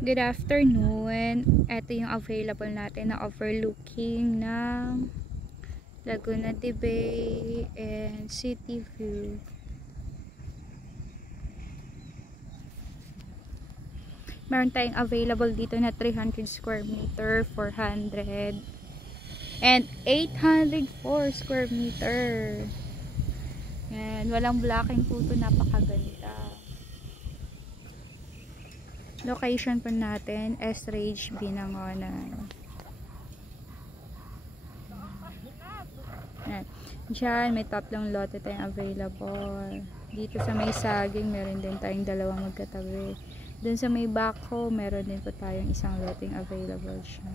Good afternoon. Ito yung available natin na overlooking ng Laguna de Bay and City View. Meron tayong available dito na 300 square meter, 400 and 804 square meter. And walang blocking po ito, napakaganda. Location po natin, SRH Binangonan. Diyan, may tatlong lote tayong available. Dito sa may saging, meron din tayong dalawang magkatabi. Dun sa may backhoe, meron din po tayong isang loteng available siya.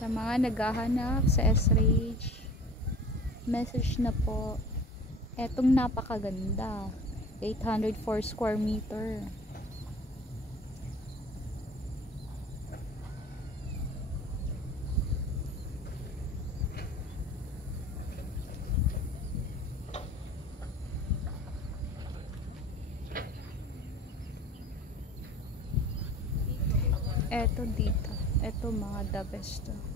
Sa mga naghahanap sa SRH, message na po. Etong napakaganda. 804 square meter. Eto dito. Eto mga the best to.